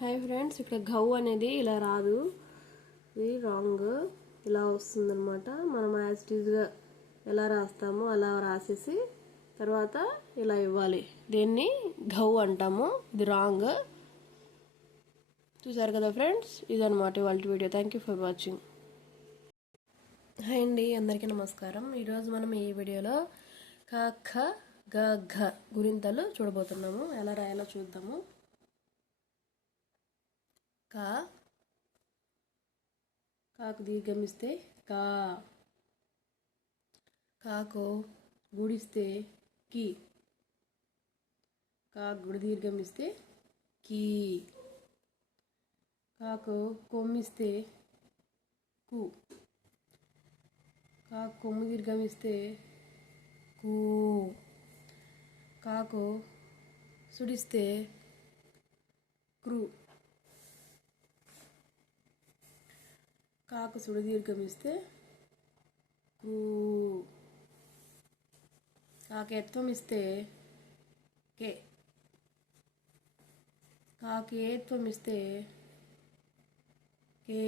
Hi friends ఇక్కడ గౌ అనేది ఇలా రాదు. ఇది రాంగ్ ఇలా వస్తుందన్నమాట. మనం యాజ్టీజ్గా ఎలా రాస్తామో అలా రాసేసి తర్వాత ఇలా ఇవ్వాలి. దీన్ని గౌ అంటాము. ఇది రాంగ్ చూసారు కదా ఫ్రెండ్స్ ఇదనమాట వాళ్ళ video thank you for watching hi అండి అందరికీ నమస్కారం. ఈరోజు మనం ఈ వీడియోలో కాఖ గ ఘ గురింతలు చూడబోతున్నాము. ఎలా రాయాలో చూద్దాము. కా? కాకు దీర్ఘమిస్తే కా. కాకు గుడిస్తే కి. కాకు గుడి దీర్ఘమిస్తే కీ. కాకు కొమ్మిస్తే కు. కాకు కొమ్ము దీర్ఘమిస్తే కూ. కాకు సుడిస్తే క్రూ కాకు సుడదీర్ఘమిస్తే కూ క్రూ కాకి ఇస్తే కే. కాకి ఏత్వం ఇస్తే కే.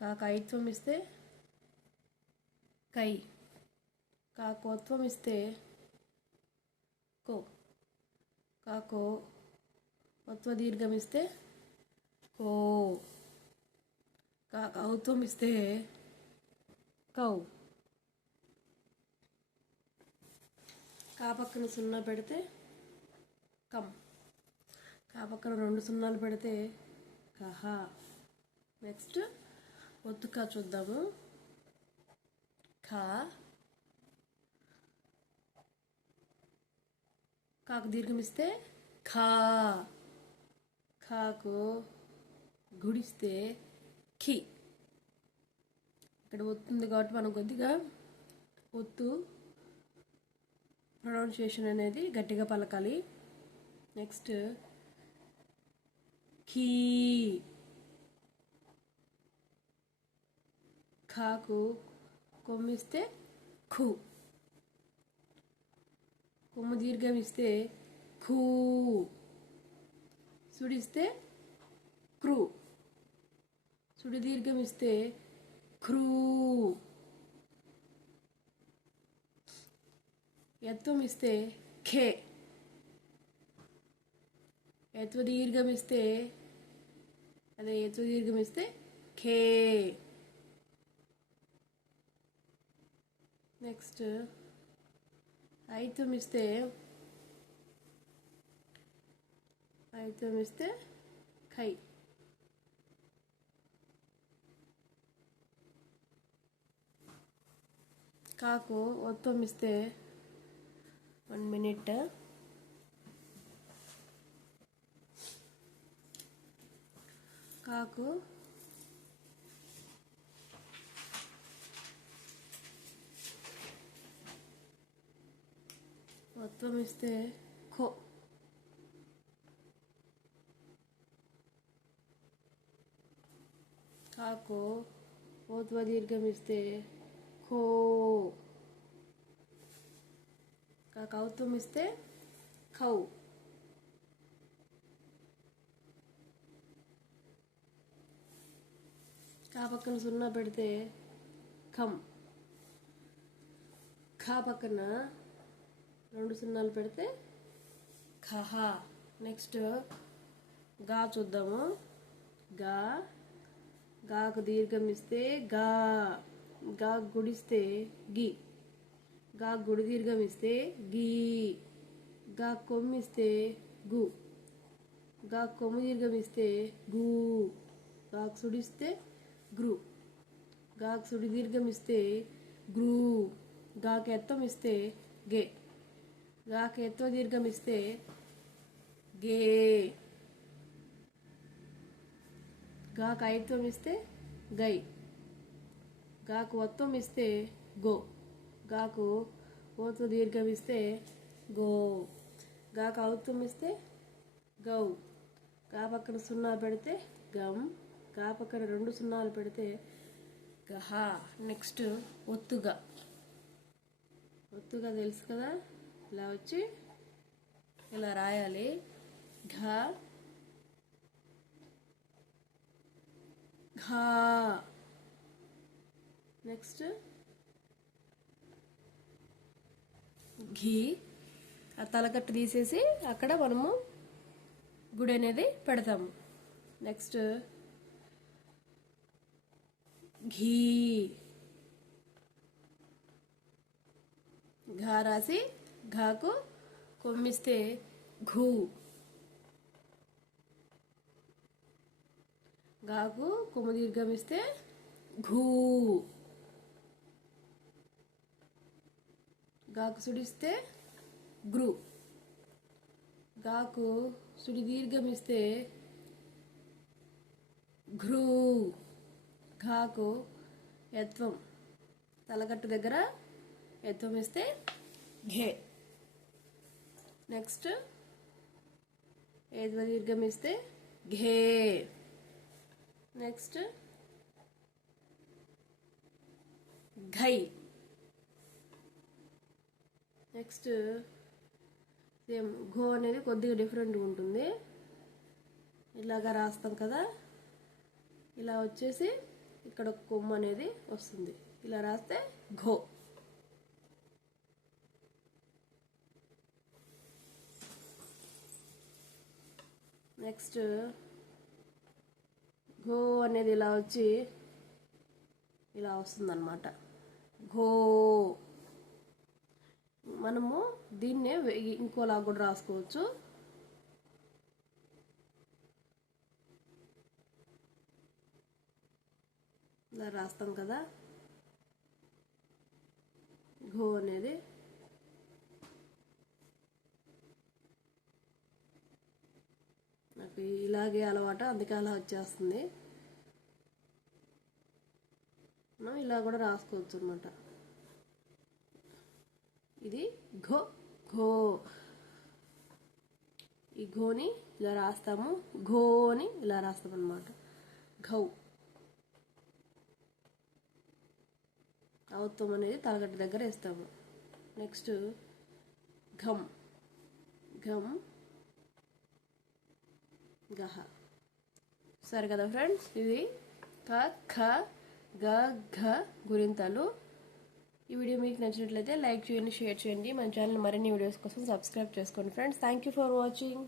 కాక ఇస్తే కై. కాకోత్వం ఇస్తే కో. కాకో. దీర్ఘం ఇస్తే కో. కౌత్వం ఇస్తే కౌ కా పక్కన సున్నా పెడితే కమ్ కా పక్కన రెండు సున్నాలు పెడితే కహ నెక్స్ట్ ఒత్తుక చూద్దాము ఖా కాకు దీర్ఘమిస్తే ఖా ఖాకు గుడిస్తే ఖి ఇక్కడ ఒత్తుంది కాబట్టి మనం కొద్దిగా ఒత్తు ప్రొనౌన్సియేషన్ అనేది గట్టిగా పలకాలి. నెక్స్ట్ ఖీ ఖాకు కొమ్మిస్తే ఖు కొమ్ము దీర్ఘం ఇస్తే ఖూ సుడిస్తే క్రూ. సుడిదీర్ఘం ఇస్తే క్రూ. యత్వం ఇస్తే ఖే. ఎత్వ దీర్ఘం ఇస్తే అదే ఎత్వ దీర్ఘం ఇస్తే ఖే. నెక్స్ట్ ఐత్వం ఇస్తే ఐత్వం ఇస్తే ఖై. కాకు ఒత్తం ఇస్తే వన్ మినిట్ కాకు మొత్తం ఇస్తే ఖో కాకు ఓత్వ దీర్ఘం ఇస్తే ఖౌ కా పక్కన సున్నా పెడితే ఖమ్ ఖా పక్కన రెండు సున్నాలు పెడితే ఖహ. నెక్స్ట్గా చూద్దాము. గా. గాకు దీర్ఘం ఇస్తే గా. గా గుడిస్తే గి. గా గుడి దీర్ఘం ఇస్తే గీ గా కొమ్మిస్తే గు. గా కొమ్ము దీర్ఘం ఇస్తే గూ గాకు సుడిస్తే గ్రు. గాకు సుడి దీర్ఘం ఇస్తే గ్రూ. గాకి ఎత్తం ఇస్తే గే గాకి ఎత్వ దీర్ఘం ఇస్తే గే గాకు ఐత్వం ఇస్తే గై గాకు వత్వం ఇస్తే గో. గాకు ఓతు దీర్ఘం ఇస్తే గో. గాకు ఔత్వం ఇస్తే గౌ. గా పక్కన సున్నా పెడితే గమ్గా పక్కన రెండు సున్నాలు పెడితే గహ. నెక్స్ట్ ఒత్తుగా. ఒత్తుగా తెలుసు కదా? ఇలా వచ్చి ఇలా రాయాలి. ఘ. ఘ. నెక్స్ట్ ఘీ ఆ తలకట్టు తీసేసి అక్కడ మనము గుడి అనేది పెడతాము. నెక్స్ట్ ఘీ. ఘా రాసి ఘాకు కొమ్మిస్తే ఘూ. ఘాకు కొమ్ము దీర్ఘమిస్తే ఘూ. గాకు సుడిస్తే గ్రు. గాకు సుడి దీర్ఘమిస్తే ఘ్రూ ఘాకు యత్వం. తలగట్టు దగ్గర యత్వం ఇస్తే ఘే. నెక్స్ట్ ఏద్వ దీర్ఘమిస్తే ఘే. నెక్స్ట్ ఘై. నెక్స్ట్ సేమ్ ఘో అనేది కొద్దిగా డిఫరెంట్గా ఉంటుంది. ఇలాగా రాస్తాం కదా. ఇలా వచ్చేసి ఇక్కడ ఒక కొమ్ము అనేది వస్తుంది. ఇలా రాస్తే ఘో నెక్స్ట్ ఘో అనేది ఇలా వచ్చి ఇలా వస్తుందన్నమాట. ఘో మనము దీన్నే ఇంకోలా కూడా రాసుకోవచ్చు. ఇలా రాస్తాం కదా. ఘో అనేది. నాకు ఇలాగే అలవాటు అందుకే అలా వచ్చేస్తుంది. మనం ఇలా కూడా రాసుకోవచ్చు అనమాట ఇది ఘో ఘో. ఈ ఘోని ఇలా రాస్తాము. ఘోని ఇలా రాస్తాం అనమాట ఘౌ. అవుతాం అనేది తలగట్టు దగ్గర వేస్తాము. నెక్స్ట్ ఘమ్ ఘమ్ గహ. సరే కదా ఫ్రెండ్స్ ఇది క ఖ గ ఘ గురింతలు. ఈ వీడియో మీకు నచ్చినట్లయితే లైక్ చేయండి షేర్ చేయండి. మన ఛానల్ మరిన్ని వీడియోస్ కోసం సబ్స్క్రైబ్ చేసుకోండి friends. Thank you for watching